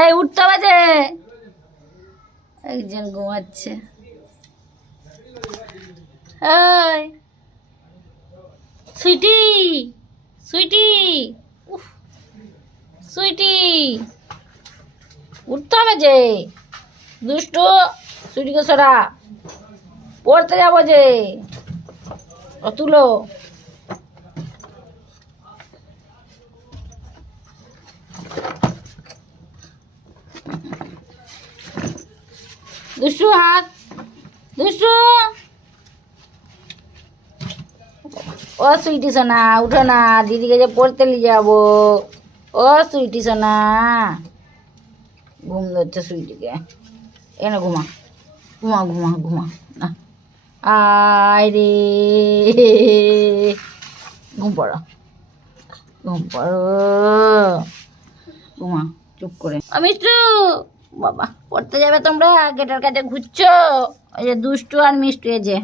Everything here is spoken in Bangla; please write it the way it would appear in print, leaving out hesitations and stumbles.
এই উঠতে হবে যে, একজন ঘুমাচ্ছে। এই সুইটি, সুইটি, উফ, সুইটি, উঠতে হবে যে। দুষ্টু, সুইটিকে সরা, পড়তে যাবো যে। ও তুলো। দুষ্টু হাত, দুষ্টু। ও সুইটি সোনা উঠো না, দিদিকে যে পড়তে নিয়ে যাবো। ও সুইটি সোনা, ঘুম ধরছে সুইটিকে। এনে ঘুমা, ঘুমা ঘুমা ঘুমা না। আয় রে, ঘুম পড়ো, ঘুম পড়ো, ঘুমা চুপ করে। মিষ্টু, বাবা পড়তে যাবে তোমরা? গেটের কাছে ঘুরছো? ওই যে দুষ্টু আর মিষ্টু, এই যে